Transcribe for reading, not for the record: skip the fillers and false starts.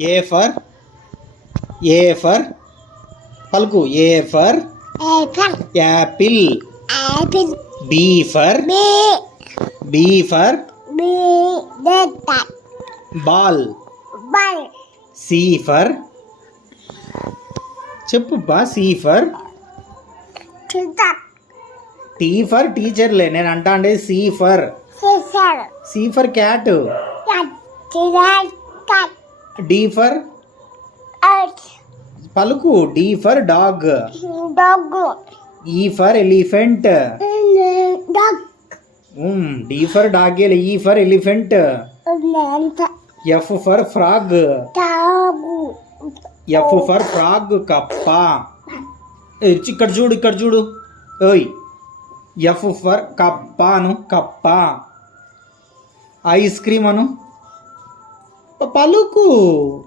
ఏ for పలుకు. A for apple. B for ball. C for చెప్పు బా. సి ఫర్ టీ ఫర్ టీచర్లే నేను అంటా అంటే. C for cat. D for పలుకు. D for dog. E for elephant. D for dog. E for elephant. F for frog. F for frog కప్ప. ఇక్కడ చూడు ఓయ్. ఎఫ్ ఫర్ కప్ప అను. కప్ప. ఐస్ క్రీమ్ అను. పలుకు.